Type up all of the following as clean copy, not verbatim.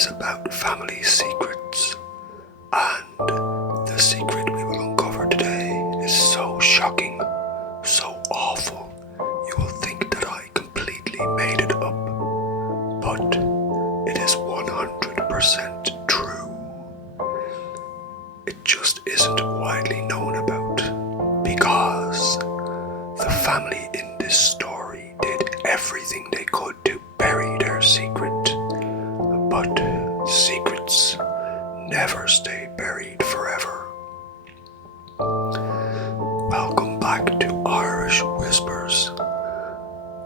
is about family secrets, and the secret we will uncover today is so shocking, so awful, you will think that I completely made it up, but it is 100% true. It just isn't widely known about, because the family in this story did everything they could to bury their secret. But secrets never stay buried forever. Welcome back to Irish Whispers,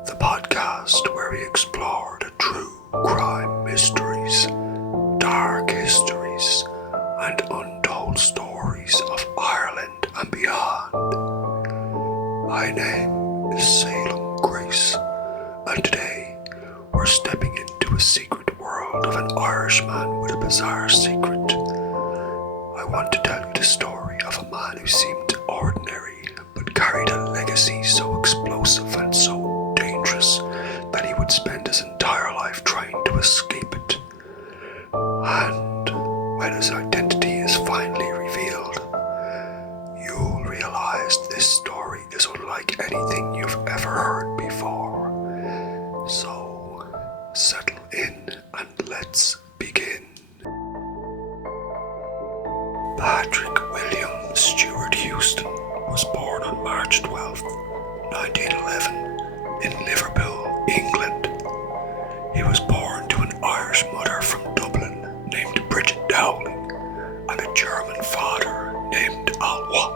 the podcast where we explore the true crime mysteries, dark histories, and untold stories of Ireland and beyond. My name is Salem Grace, and today we're stepping into a secret world of an Irishman with a bizarre secret. I want to tell you the story of a man who seemed ordinary but carried a legacy so explosive and so dangerous that he would spend his entire life trying to escape it. And when his identity is finally revealed, you'll realize this story is unlike anything you've ever heard before. So, settle in and let's begin. Patrick William Stewart Houston was born on March 12, 1911 in Liverpool, England. He was born to an Irish mother from Dublin named Bridget Dowling and a German father named Alwa.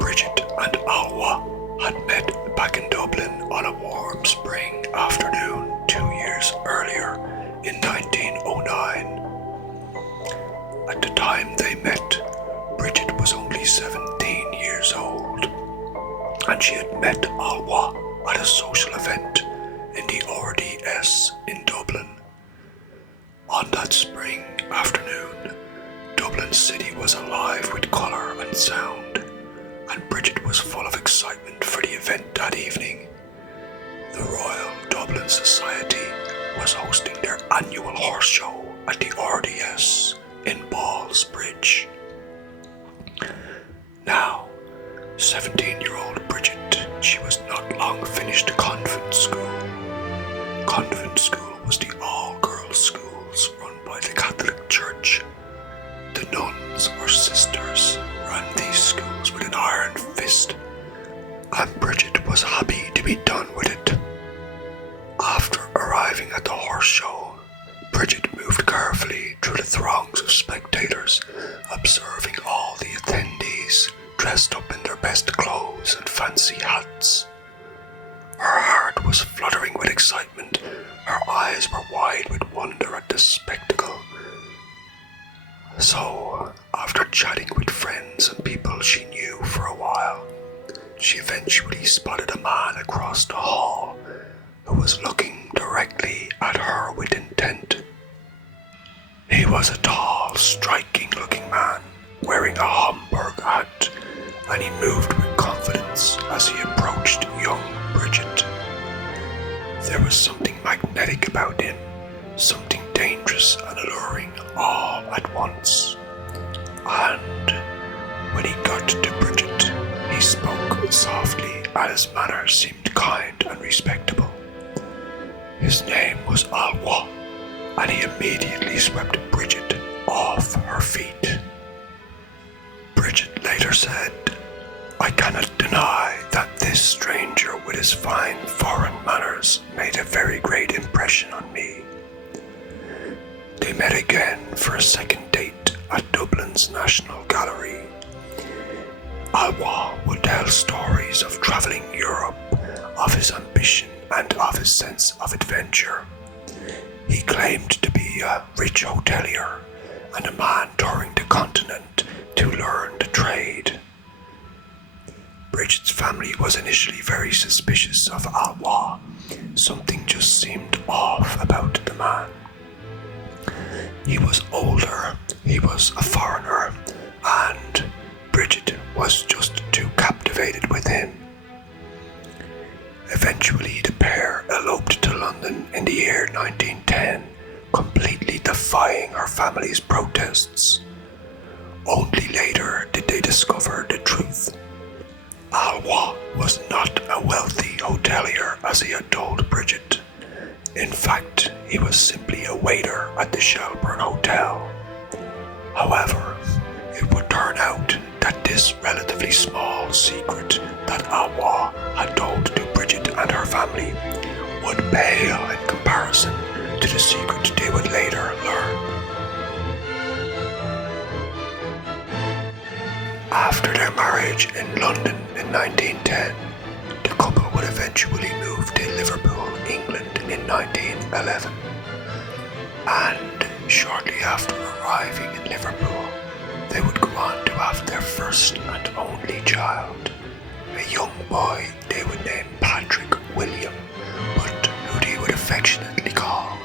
Bridget and Alwa had met back in Dublin on a warm spring afternoon 2 years earlier in 1909. At the time they met, Bridget was only 17 years old, and she had met Alwa at a social event in the RDS in Dublin. On that spring afternoon, Dublin City was alive with colour and sound, and Bridget was full of excitement for the event that evening. The Royal Dublin Society was hosting their annual horse show at the RDS in Ballsbridge. Now, 17-year-old Bridget, she was not long finished convent school. Convent school was the all-girls schools run by the Catholic Church. The nuns or sisters ran these schools with an iron fist, and Bridget was happy to be done with it. After arriving at the horse show, Bridget moved carefully through the throngs of spectators, observing all the attendees dressed up in their best clothes and fancy hats. Her heart was fluttering with excitement, her eyes were wide with wonder at the spectacle. So, after chatting with friends and people she knew for a while, she eventually spotted a man across the hall who was looking directly at her with intent. He was a tall, striking-looking man, wearing a Homburg hat, and he moved with confidence as he approached young Bridget. There was something magnetic about him, something dangerous and alluring all at once. And when he got to Bridget, he spoke softly and his manner seemed kind and respectable. His name was Alwa, and he immediately swept Bridget off her feet. Bridget later said, "I cannot deny that this stranger with his fine foreign manners made a very great impression on me." They met again for a second date at Dublin's National Gallery. Alwa would tell stories of travelling Europe, of his ambition and of his sense of adventure. He claimed to be a rich hotelier and a man touring the continent to learn the trade. Bridget's family was initially very suspicious of Alwa. Something just seemed off about the man. He was older, he was a foreigner, and Bridget was just too captivated with him. Eventually, the pair eloped to London in the year 1910 completely defying her family's protests. Only later did they discover the truth. Alwa was not a wealthy hotelier as he had told Bridget. In fact, he was simply a waiter at the Shelburne Hotel. However, it would turn out that this relatively small secret that Alwa had told to Bridget and her family would pale in comparison to the secret they would later learn. After their marriage in London in 1910, the couple would eventually move to Liverpool, England in 1911. And shortly after arriving in Liverpool, they would go on to have their first and only child, a young boy they would name Patrick William, but who they would affectionately call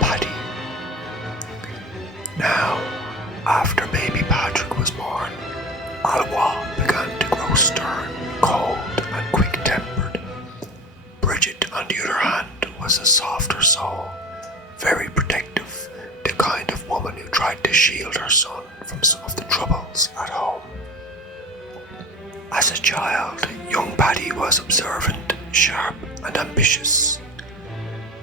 Paddy. Now, after baby Patrick was born, Alwa began to grow stern, cold, and quick-tempered. Bridget, on the other hand, was a softer soul, very protective, the kind of woman who tried to shield her son from some of the troubles at home. As a child, young Paddy was observant, sharp, and ambitious.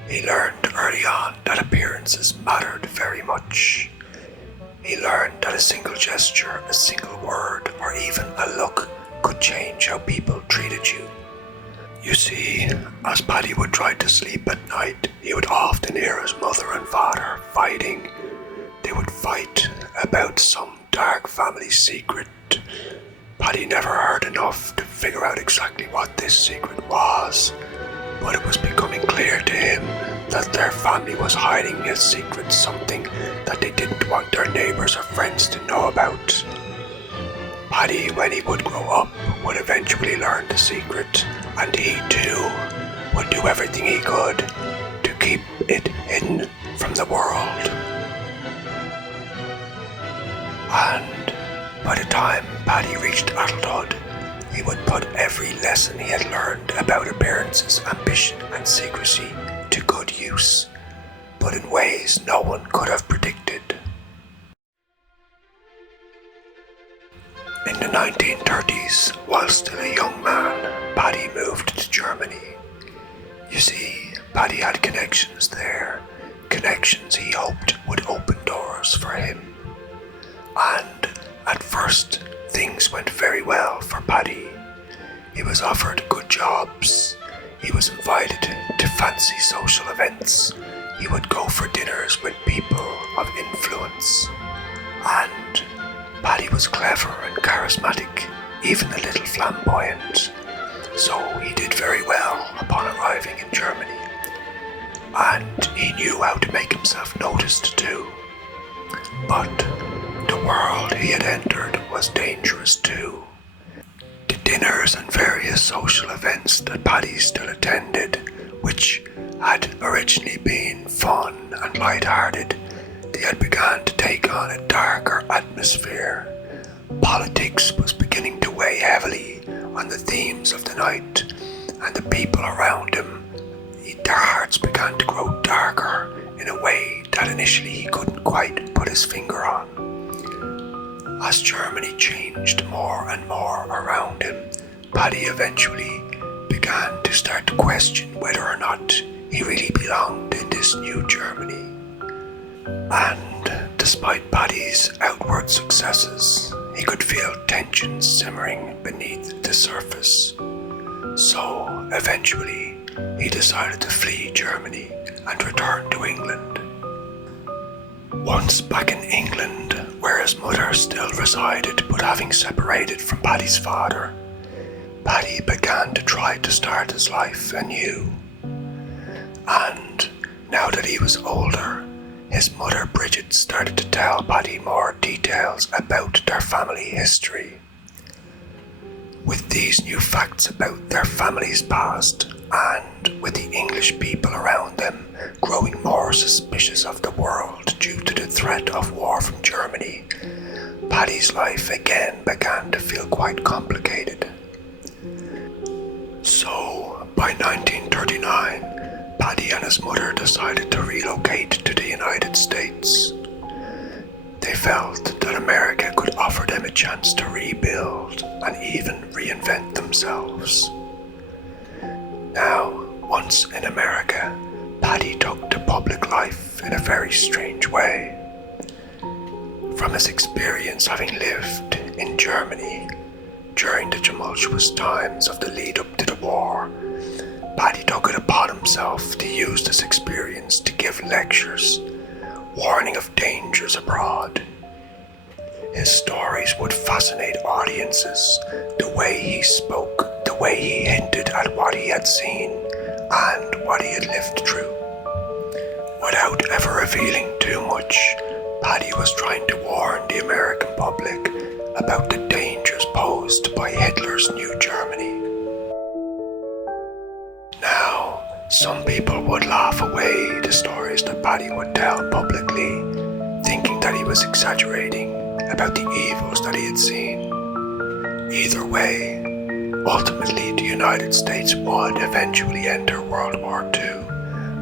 He learned early on that appearances mattered very much. He learned that a single gesture, a single word, or even a look could change how people treated you. You see, as Paddy would try to sleep at night, he would often hear his mother and father fighting. They would fight about some dark family secret. Paddy never heard enough to figure out exactly what this secret was, but it was becoming clear to him that their family was hiding a secret, something that they didn't want their neighbours or friends to know about. Paddy, when he would grow up, would eventually learn the secret, and he too would do everything he could to keep it hidden from the world. And by the time Paddy reached adulthood, he would put every lesson he had learned about appearances, ambition, and secrecy to good use, but in ways no one could have predicted. In the 1930s, while still a young man, Paddy moved to Germany. You see, Paddy had connections there, connections he hoped would open doors for him. And at first, things went very well for Paddy. He was offered good jobs. He was invited to fancy social events. He would go for dinners with people of influence. And Paddy was clever and charismatic, even a little flamboyant. So he did very well upon arriving in Germany. And he knew how to make himself noticed too. But the world he had entered was dangerous too. The dinners and various social events that Paddy still attended, which had originally been fun and light-hearted, they had begun to take on a darker atmosphere. Politics was beginning to weigh heavily on the themes of the night, and the people around him, their hearts began to grow darker in a way that initially he couldn't quite put his finger on. As Germany changed more and more around him, Paddy eventually began to start to question whether or not he really belonged in this new Germany. And despite Paddy's outward successes, he could feel tension simmering beneath the surface. So eventually, he decided to flee Germany and return to England. Once back in England, where his mother still resided but having separated from Paddy's father, Paddy began to try to start his life anew. And now that he was older, his mother Bridget started to tell Paddy more details about their family history. With these new facts about their family's past, and with the English people around them growing more suspicious of the world due to the threat of war from Germany, Paddy's life again began to feel quite complicated. So, by 1939, Paddy Paddy and his mother decided to relocate to the United States. They felt that America could offer them a chance to rebuild and even reinvent themselves. Now, once in America, Paddy took to public life in a very strange way. From his experience having lived in Germany during the tumultuous times of the lead up to the war, Paddy took it upon himself to use this experience to give lectures, warning of dangers abroad. His stories would fascinate audiences, the way he spoke, the way he hinted at what he had seen and what he had lived through. Without ever revealing too much, Paddy was trying to warn the American public about the dangers posed by Hitler's new Germany. Now, some people would laugh away the stories that Paddy would tell publicly, thinking that he was exaggerating about the evils that he had seen. Either way, ultimately the United States would eventually enter World War II,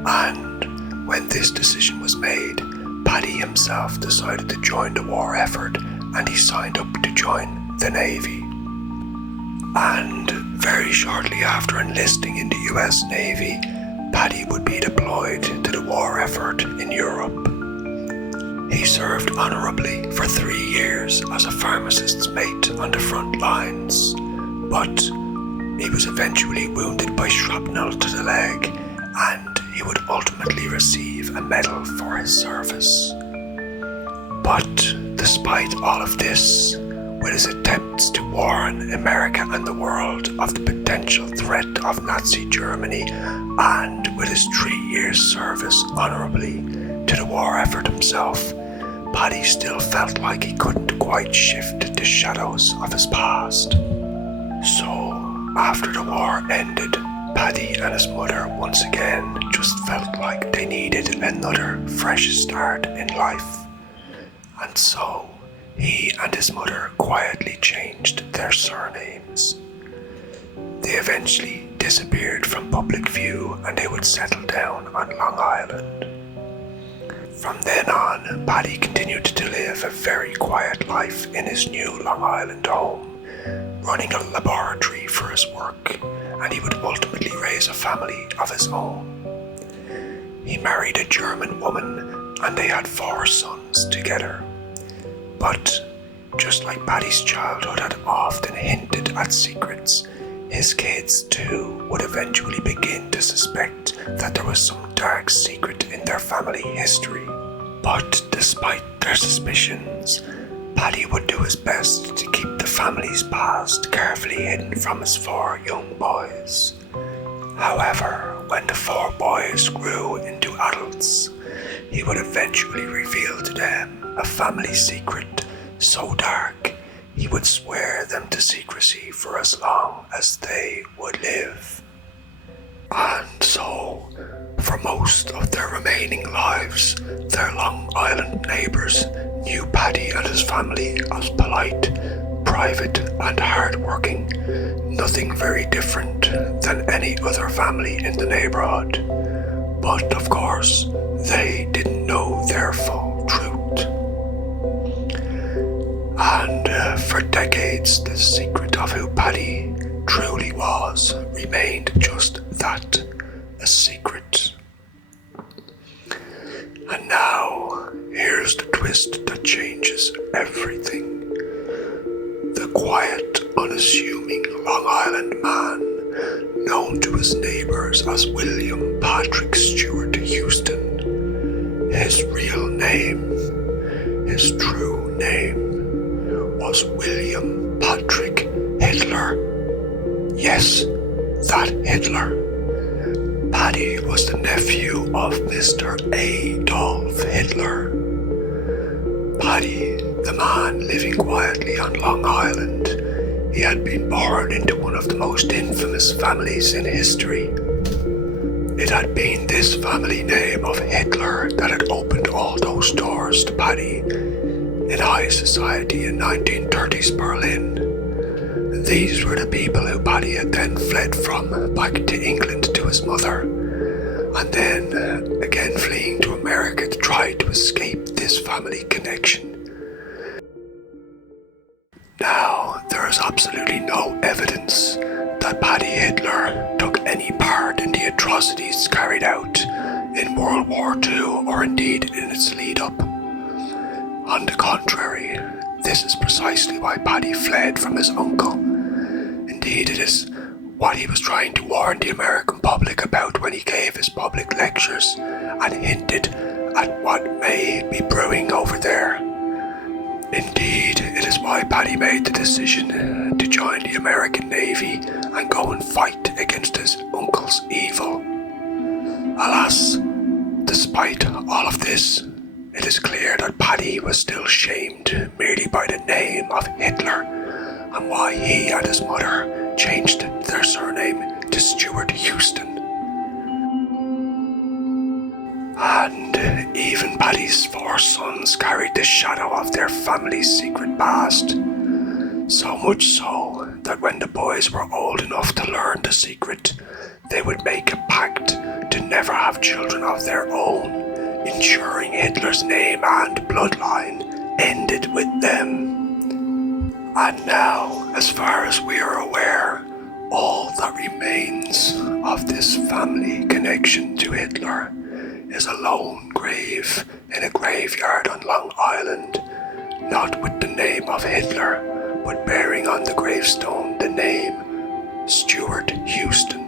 and when this decision was made, Paddy himself decided to join the war effort, and he signed up to join the Navy. And very shortly after enlisting in the US Navy, Paddy would be deployed to the war effort in Europe. He served honourably for 3 years as a pharmacist's mate on the front lines, but he was eventually wounded by shrapnel to the leg, and he would ultimately receive a medal for his service. But despite all of this, with his attempts to warn America and the world of the potential threat of Nazi Germany, and with his 3 years service honourably to the war effort himself, Paddy still felt like he couldn't quite shift the shadows of his past. So, after the war ended, Paddy and his mother once again just felt like they needed another fresh start in life. And so, he and his mother quietly changed their surnames. They eventually disappeared from public view and they would settle down on Long Island. From then on, Paddy continued to live a very quiet life in his new Long Island home, running a laboratory for his work, and he would ultimately raise a family of his own. He married a German woman and they had 4 sons together. But just like Paddy's childhood had often hinted at secrets, his kids too would eventually begin to suspect that there was some dark secret in their family history. But despite their suspicions, Paddy would do his best to keep the family's past carefully hidden from his 4 young boys. However, when the 4 boys grew into adults, he would eventually reveal to them a family secret so dark he would swear them to secrecy for as long as they would live. And so, for most of their remaining lives, their Long Island neighbours knew Paddy and his family as polite, private and hard-working, nothing very different than any other family in the neighbourhood. But of course, they didn't know their full truth. And for decades, the secret of who Paddy truly was remained just that, a secret. And now, here's the twist that changes everything. The quiet, unassuming Long Island man, known to his neighbours as William Patrick Stewart Houston. His real name, his true name, was William Patrick Hitler. Yes, that Hitler. Paddy was the nephew of Mr. Adolf Hitler. Paddy, the man living quietly on Long Island, he had been born into one of the most infamous families in history. It had been this family name of Hitler that had opened all those doors to Paddy in high society in 1930s Berlin. These were the people who Paddy had then fled from back to England to his mother, and then again fleeing to America to try to escape this family connection. Now, there is absolutely no evidence that Paddy Hitler took any part in the atrocities carried out in World War II or indeed in its lead-up. On the contrary, this is precisely why Paddy fled from his uncle. Indeed, it is what he was trying to warn the American public about when he gave his public lectures and hinted at what may be brewing over there. Indeed, it is why Paddy made the decision to join the American Navy and go and fight against his uncle's evil. Alas, despite all of this, it is clear that Paddy was still shamed merely by the name of Hitler, and why he and his mother changed their surname to Stuart Houston. And even Paddy's 4 sons carried the shadow of their family's secret past. So much so that when the boys were old enough to learn the secret, they would make a pact to never have children of their own, ensuring Hitler's name and bloodline ended with them. And now, as far as we are aware, all that remains of this family connection to Hitler is a lone grave in a graveyard on Long Island, not with the name of Hitler, but bearing on the gravestone the name Stuart Houston.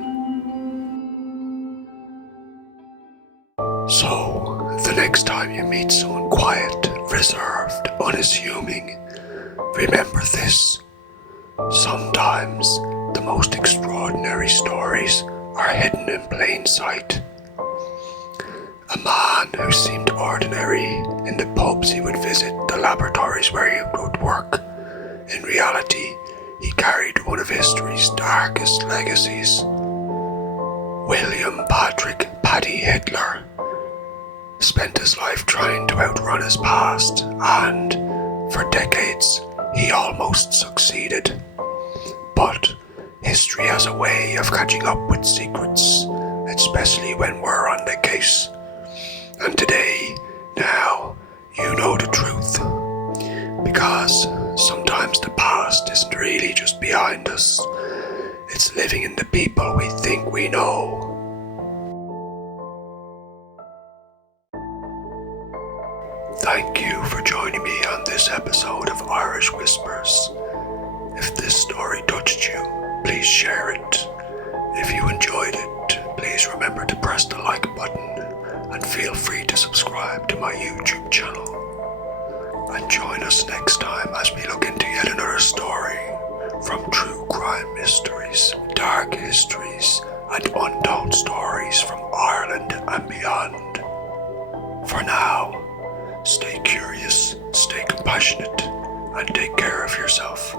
So, the next time you meet someone quiet, reserved, unassuming, remember this: sometimes the most extraordinary stories are hidden in plain sight. A man who seemed ordinary in the pubs he would visit, the laboratories where he would work. In reality, he carried one of history's darkest legacies. William Patrick Paddy Hitler spent his life trying to outrun his past, and for decades he almost succeeded. But history has a way of catching up with secrets, especially when we're on the case. And today, now, you know the truth. Because sometimes the past isn't really just behind us. It's living in the people we think we know. Thank you for joining me on this episode of Irish Whispers. If this story touched you, please share it. If you enjoyed it, please remember to press the like button and feel free to subscribe to my YouTube channel. And join us next time as we look into yet another story from true crime mysteries, dark histories, and untold stories from Ireland and beyond. For now, stay curious, stay compassionate, and take care of yourself.